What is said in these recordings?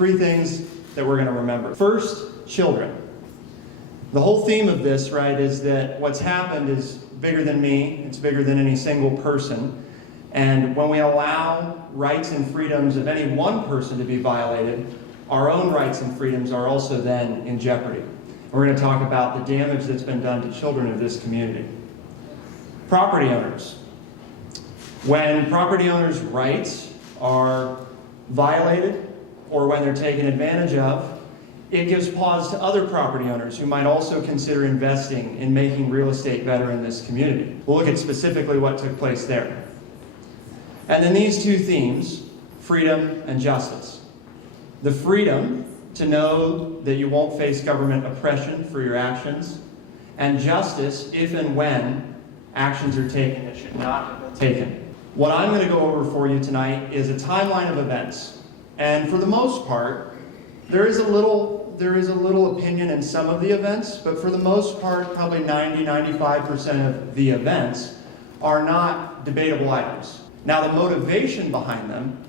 Three things that we're going to remember. First, children. The whole theme of this, right, is that what's happened is bigger than me. It's bigger than any single person. And when we allow rights and freedoms of any one person to be violated, our own rights and freedoms are also then in jeopardy. We're going to talk about the damage that's been done to children of this community. Property owners. When property owners' rights are violated or when they're taken advantage of, it gives pause to other property owners who might also consider investing in making real estate better in this community. We'll look at specifically what took place there. And then these two themes, freedom and justice. The freedom to know that you won't face government oppression for your actions, and justice if and when actions are taken that should not have been taken. What I'm going to go over for you tonight is a timeline of events. And for the most part, there is a little opinion in some of the events, but for the most part, probably 90–95% of the events are not debatable items. Now, the motivation behind them,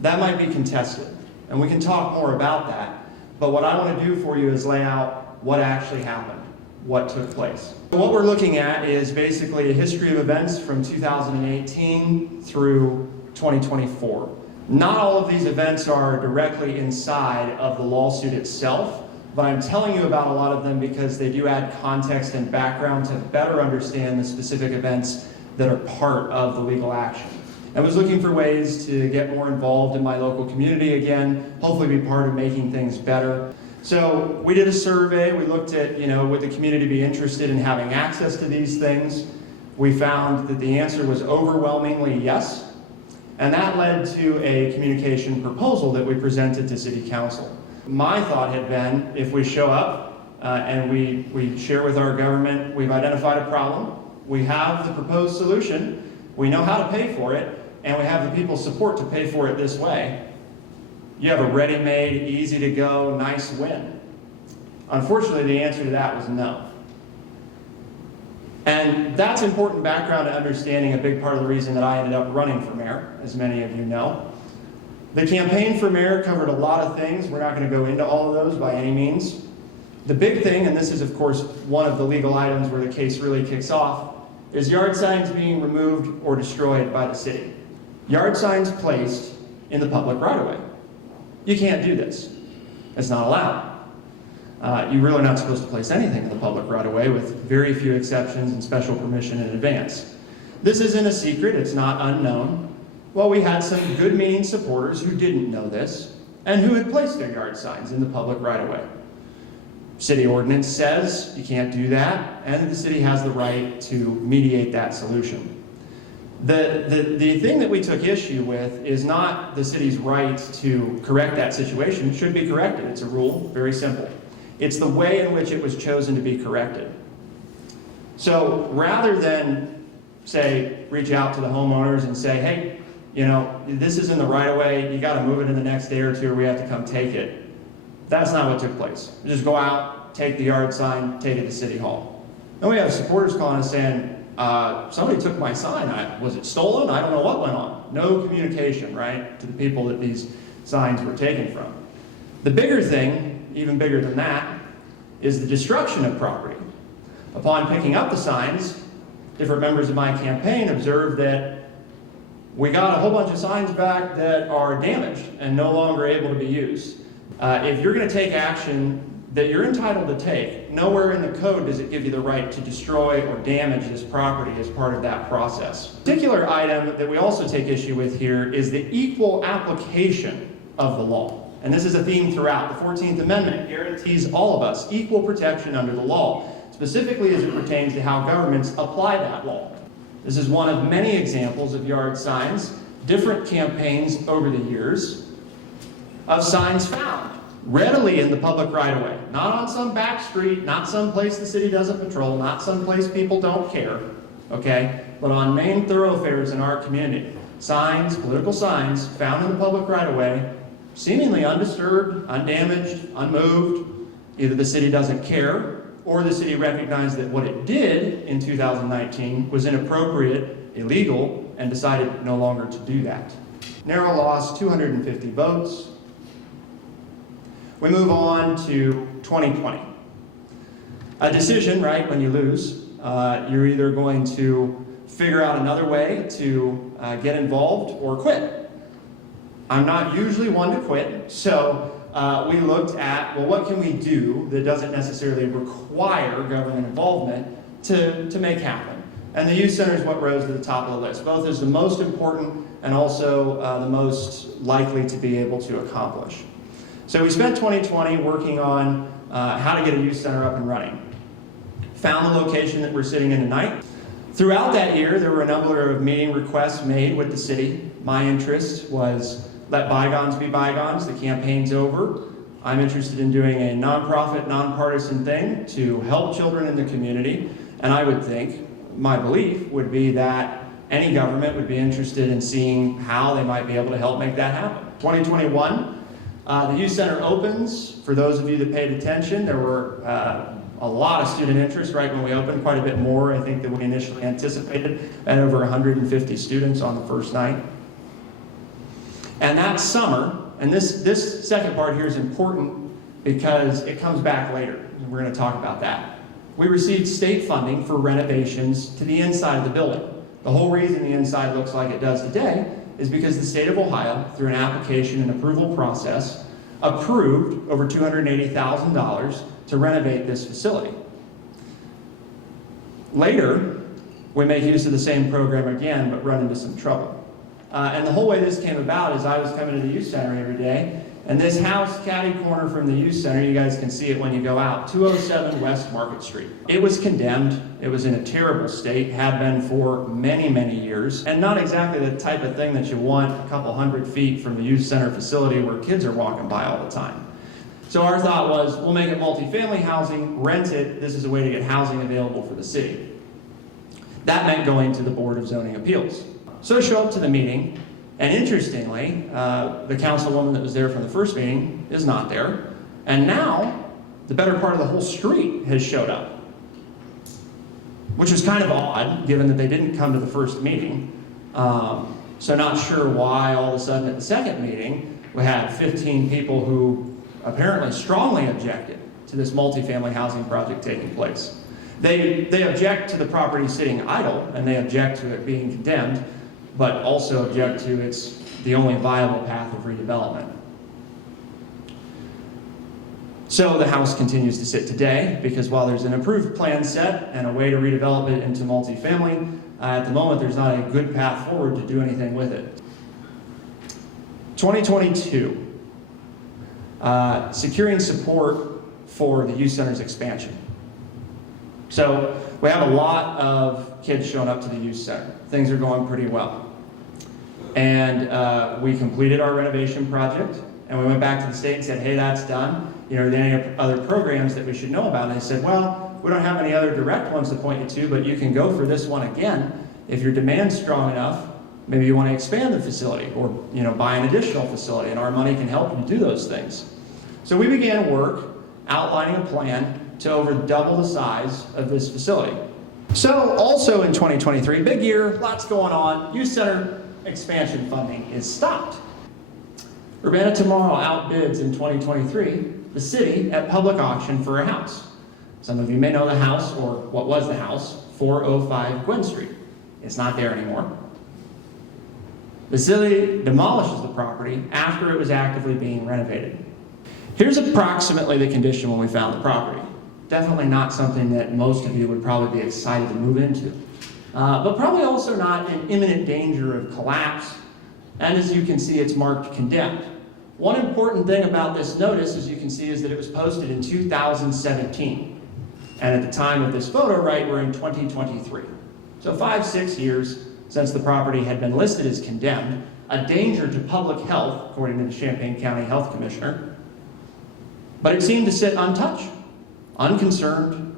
that might be contested, and we can talk more about that. But what I want to do for you is lay out what actually happened, what took place. What we're looking at is basically a history of events from 2018 through 2024. Not all of these events are directly inside of the lawsuit itself, but I'm telling you about a lot of them because they do add context and background to better understand the specific events that are part of the legal action. I was looking for ways to get more involved in my local community again, hopefully be part of making things better. So we did a survey. We looked at, would the community be interested in having access to these things? We found that the answer was overwhelmingly yes. And that led to a communication proposal that we presented to City Council. My thought had been, if we show up and we share with our government, we've identified a problem, we have the proposed solution, we know how to pay for it, and we have the people's support to pay for it this way, you have a ready-made, easy-to-go, nice win. Unfortunately, the answer to that was no. And that's important background to understanding a big part of the reason that I ended up running for mayor, as many of you know. The campaign for mayor covered a lot of things. We're not going to go into all of those by any means. The big thing, and this is of course one of the legal items where the case really kicks off, is yard signs being removed or destroyed by the city. Yard signs placed in the public right-of-way. You can't do this. It's not allowed. You're really not supposed to place anything in the public right-of-way with very few exceptions and special permission in advance. This isn't a secret, it's not unknown. Well, we had some good-meaning supporters who didn't know this and who had placed their yard signs in the public right-of-way. City ordinance says you can't do that, and the city has the right to mediate that solution. The thing that we took issue with is not the city's right to correct that situation. It should be corrected. It's a rule, very simple. It's the way in which it was chosen to be corrected. So rather than, say, reach out to the homeowners and say, hey, this is in the right of way, you got to move it in the next day or two or we have to come take it. That's not what took place. You just go out, take the yard sign, take it to City Hall. Then we have supporters calling us saying, somebody took my sign. Was it stolen? I don't know what went on. No communication, right, to the people that these signs were taken from. The bigger thing, even bigger than that, is the destruction of property. Upon picking up the signs, different members of my campaign observed that we got a whole bunch of signs back that are damaged and no longer able to be used. If you're going to take action that you're entitled to take, nowhere in the code does it give you the right to destroy or damage this property as part of that process. A particular item that we also take issue with here is the equal application of the law. And this is a theme throughout. The 14th Amendment guarantees all of us equal protection under the law, specifically as it pertains to how governments apply that law. This is one of many examples of yard signs, different campaigns over the years, of signs found readily in the public right-of-way. Not on some back street, not some place the city doesn't patrol, not some place people don't care, okay? But on main thoroughfares in our community. Signs, political signs, found in the public right-of-way, seemingly undisturbed, undamaged, unmoved. Either the city doesn't care, or the city recognized that what it did in 2019 was inappropriate, illegal, and decided no longer to do that. Narrow loss, 250 votes. We move on to 2020. A decision, right, when you lose, you're either going to figure out another way to get involved or quit. I'm not usually one to quit, so we looked at, well, what can we do that doesn't necessarily require government involvement to make happen? And the youth center is what rose to the top of the list, both as the most important and also the most likely to be able to accomplish. So we spent 2020 working on how to get a youth center up and running. Found the location that we're sitting in tonight. Throughout that year, there were a number of meeting requests made with the city. My interest was let bygones be bygones. The campaign's over. I'm interested in doing a nonprofit, nonpartisan thing to help children in the community. And I would think, my belief would be that any government would be interested in seeing how they might be able to help make that happen. 2021, the youth center opens. For those of you that paid attention, there were a lot of student interest right when we opened, quite a bit more, I think, than we initially anticipated, and over 150 students on the first night. And that summer, and this second part here is important because it comes back later, and we're going to talk about that. We received state funding for renovations to the inside of the building. The whole reason the inside looks like it does today is because the state of Ohio, through an application and approval process, approved over $280,000 to renovate this facility. Later, we make use of the same program again, but run into some trouble. And the whole way this came about is I was coming to the youth center every day, and this house, catty corner from the youth center, you guys can see it when you go out, 207 West Market Street. It was condemned. It was in a terrible state, had been for many, many years, and not exactly the type of thing that you want a couple hundred feet from the youth center facility where kids are walking by all the time. So our thought was, we'll make it multifamily housing, rent it. This is a way to get housing available for the city. That meant going to the Board of Zoning Appeals. So I show up to the meeting, and interestingly, the councilwoman that was there from the first meeting is not there. And now, the better part of the whole street has showed up, which is kind of odd, given that they didn't come to the first meeting. So not sure why all of a sudden at the second meeting, we had 15 people who apparently strongly objected to this multifamily housing project taking place. They object to the property sitting idle, and they object to it being condemned, but also object to it's the only viable path of redevelopment. So the house continues to sit today, because while there's an approved plan set and a way to redevelop it into multifamily, at the moment there's not a good path forward to do anything with it. 2022. Securing support for the youth center's expansion. So we have a lot of kids showing up to the youth center. Things are going pretty well. And we completed our renovation project, and we went back to the state and said, hey, that's done. You know, are there any other programs that we should know about? And they said, well, we don't have any other direct ones to point you to, but you can go for this one again. If your demand's strong enough, maybe you want to expand the facility or, you know, buy an additional facility, and our money can help you do those things. So we began work outlining a plan to over double the size of this facility. So also in 2023, big year, lots going on. Youth center expansion funding is stopped. Urbana Tomorrow outbids in 2023 the city at public auction for a house. Some of you may know the house, or what was the house, 405 Gwen Street. It's not there anymore. The city demolishes the property after it was actively being renovated. Here's approximately the condition when we found the property. Definitely not something that most of you would probably be excited to move into. But probably also not in imminent danger of collapse. And as you can see, it's marked condemned. One important thing about this notice, as you can see, is that it was posted in 2017. And at the time of this photo, right, we're in 2023. So 5-6 years since the property had been listed as condemned, a danger to public health, according to the Champaign County Health Commissioner. But it seemed to sit untouched, unconcerned,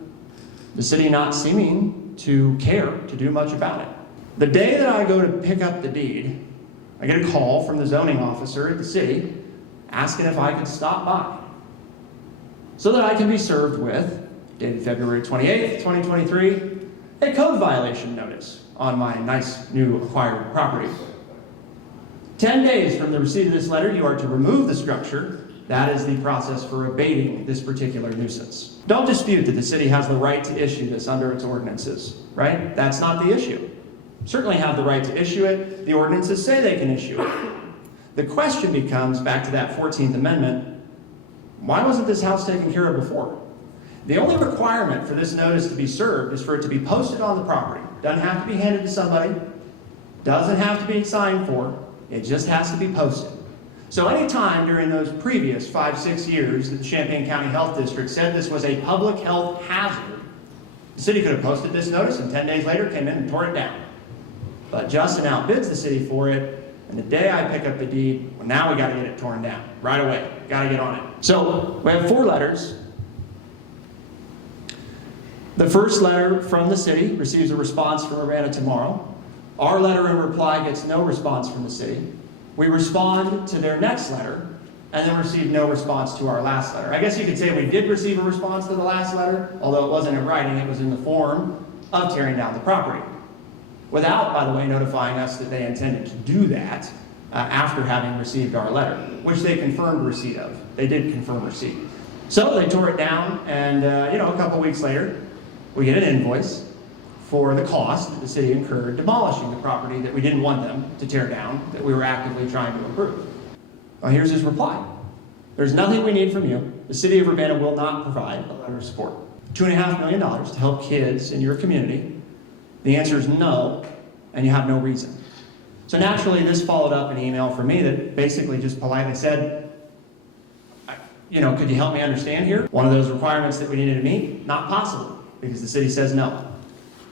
the city not seeming to care to do much about it. The day that I go to pick up the deed, I get a call from the zoning officer at the city asking if I could stop by so that I can be served with, dated February 28th, 2023, a code violation notice on my nice new acquired property. 10 days from the receipt of this letter, you are to remove the structure That is the process for abating this particular nuisance. Don't dispute that the city has the right to issue this under its ordinances, right? That's not the issue. Certainly have the right to issue it. The ordinances say they can issue it. The question becomes, back to that 14th Amendment, why wasn't this house taken care of before? The only requirement for this notice to be served is for it to be posted on the property. Doesn't have to be handed to somebody. Doesn't have to be signed for. It just has to be posted. So any time during those previous 5-6 years that the Champaign County Health District said this was a public health hazard, the city could have posted this notice and 10 days later came in and tore it down. But Justin outbids the city for it, and the day I pick up the deed, well, now we got to get it torn down right away. Got to get on it. So we have 4 letters. The first letter from the city receives a response from Urbana tomorrow. Our letter in reply gets no response from the city. We respond to their next letter and then receive no response to our last letter. I guess you could say we did receive a response to the last letter, although it wasn't in writing, it was in the form of tearing down the property. Without, by the way, notifying us that they intended to do that after having received our letter, which they confirmed receipt of. They did confirm receipt. So they tore it down, and a couple weeks later, we get an invoice for the cost that the city incurred demolishing the property that we didn't want them to tear down, that we were actively trying to improve. Well, here's his reply. There's nothing we need from you. The City of Urbana will not provide a letter of support. $2.5 million to help kids in your community. The answer is no, and you have no reason. So naturally, this followed up an email from me that basically just politely said, could you help me understand here? One of those requirements that we needed to meet? Not possible, because the city says no.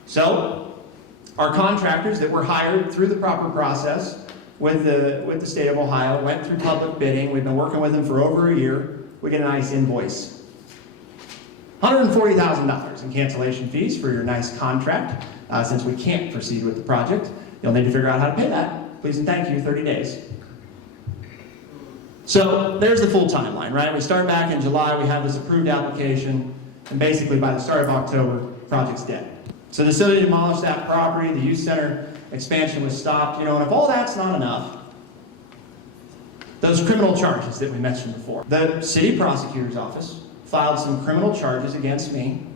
So, our contractors that were hired through the proper process with the state of Ohio went through public bidding. We've been working with them for over a year. We get a nice invoice. $140,000 in cancellation fees for your nice contract. Since we can't proceed with the project, you'll need to figure out how to pay that. Please and thank you, 30 days. So there's the full timeline, right? We start back in July, we have this approved application, and basically by the start of October, project's dead. So the city demolished that property, the youth center expansion was stopped, and if all that's not enough, those criminal charges that we mentioned before. The city prosecutor's office filed some criminal charges against me.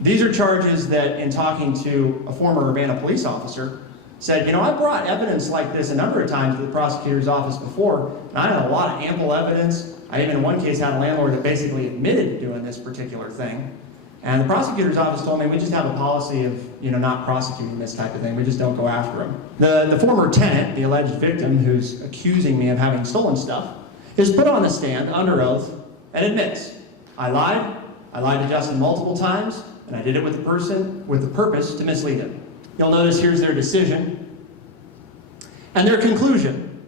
These are charges that, in talking to a former Urbana police officer, said, I brought evidence like this a number of times to the prosecutor's office before, and I had a lot of ample evidence. I even in one case had a landlord that basically admitted to doing this particular thing. And the prosecutor's office told me we just have a policy of, not prosecuting this type of thing. We just don't go after them. The former tenant, the alleged victim who's accusing me of having stolen stuff, is put on the stand under oath and admits, I lied to Justin multiple times, and I did it with the purpose to mislead him. You'll notice here's their decision and their conclusion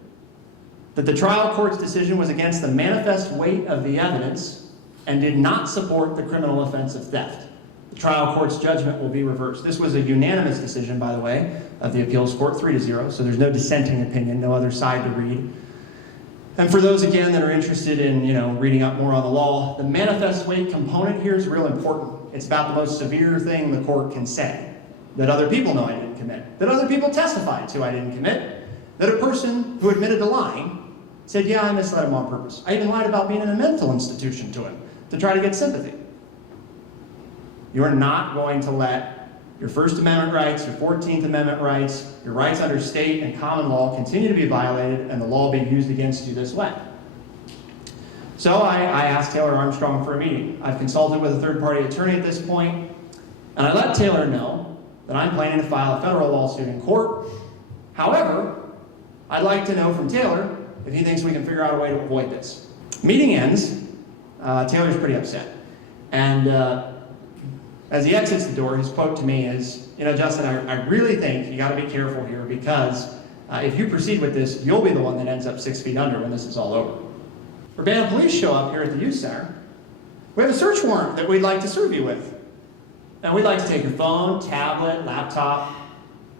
that the trial court's decision was against the manifest weight of the evidence and did not support the criminal offense of theft. The trial court's judgment will be reversed. This was a unanimous decision, by the way, of the appeals court, 3-0, so there's no dissenting opinion, no other side to read. And for those, again, that are interested in, reading up more on the law, the manifest weight component here is real important. It's about the most severe thing the court can say. That other people know I didn't commit. That other people testified to I didn't commit. That a person who admitted to lying said, yeah, I misled him on purpose. I even lied about being in a mental institution to him to try to get sympathy. You are not going to let your First Amendment rights, your 14th Amendment rights, your rights under state and common law continue to be violated and the law be used against you this way. So I asked Taylor Armstrong for a meeting. I've consulted with a third-party attorney at this point, and I let Taylor know that I'm planning to file a federal lawsuit in court. However, I'd like to know from Taylor if he thinks we can figure out a way to avoid this. Meeting ends. Taylor's pretty upset. And as he exits the door, his quote to me is, Justin, I really think you got to be careful here because if you proceed with this, you'll be the one that ends up 6 feet under when this is all over. Urbana police show up here at the youth center. We have a search warrant that we'd like to serve you with. And we'd like to take your phone, tablet, laptop.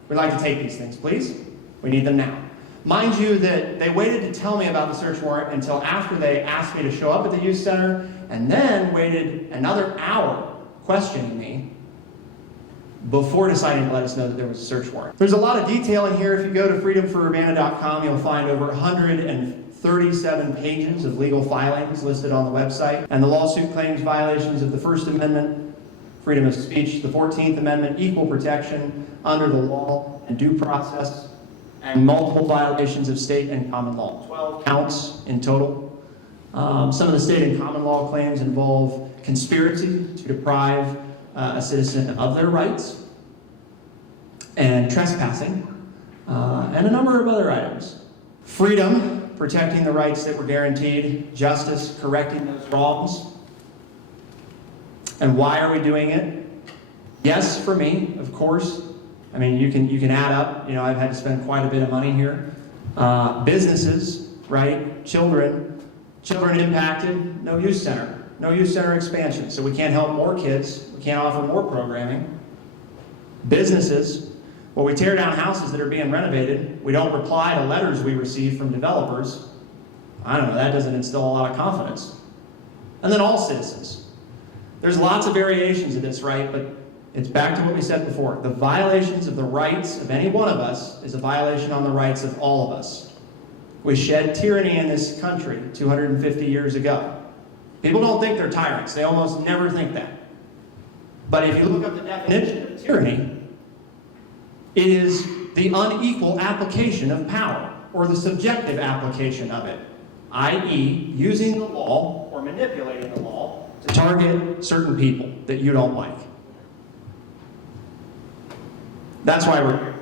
We'd like to take these things, please. We need them now. Mind you that they waited to tell me about the search warrant until after they asked me to show up at the youth center, and then waited another hour questioning me before deciding to let us know that there was a search warrant. There's a lot of detail in here. If you go to freedomforurbana.com, you'll find over 130 37 pages of legal filings listed on the website, and the lawsuit claims violations of the First Amendment, freedom of speech, the 14th Amendment, equal protection under the law and due process, and multiple violations of state and common law. 12 counts in total. Some of the state and common law claims involve conspiracy to deprive a citizen of their rights, and trespassing, and a number of other items. Freedom, protecting the rights that were guaranteed, justice, correcting those wrongs. And why are we doing it? Yes, for me, of course. I mean, you can add up, I've had to spend quite a bit of money here. Businesses, right? Children impacted, no youth center expansion. So we can't help more kids, we can't offer more programming. Businesses, well, we tear down houses that are being renovated. We don't reply to letters we receive from developers. I don't know, that doesn't instill a lot of confidence. And then all citizens. There's lots of variations of this, right? But it's back to what we said before. The violations of the rights of any one of us is a violation on the rights of all of us. We shed tyranny in this country 250 years ago. People don't think they're tyrants. They almost never think that. But if you look up the definition of tyranny, it is the unequal application of power, or the subjective application of it, i.e., using the law or manipulating the law to target certain people that you don't like. That's why we're here.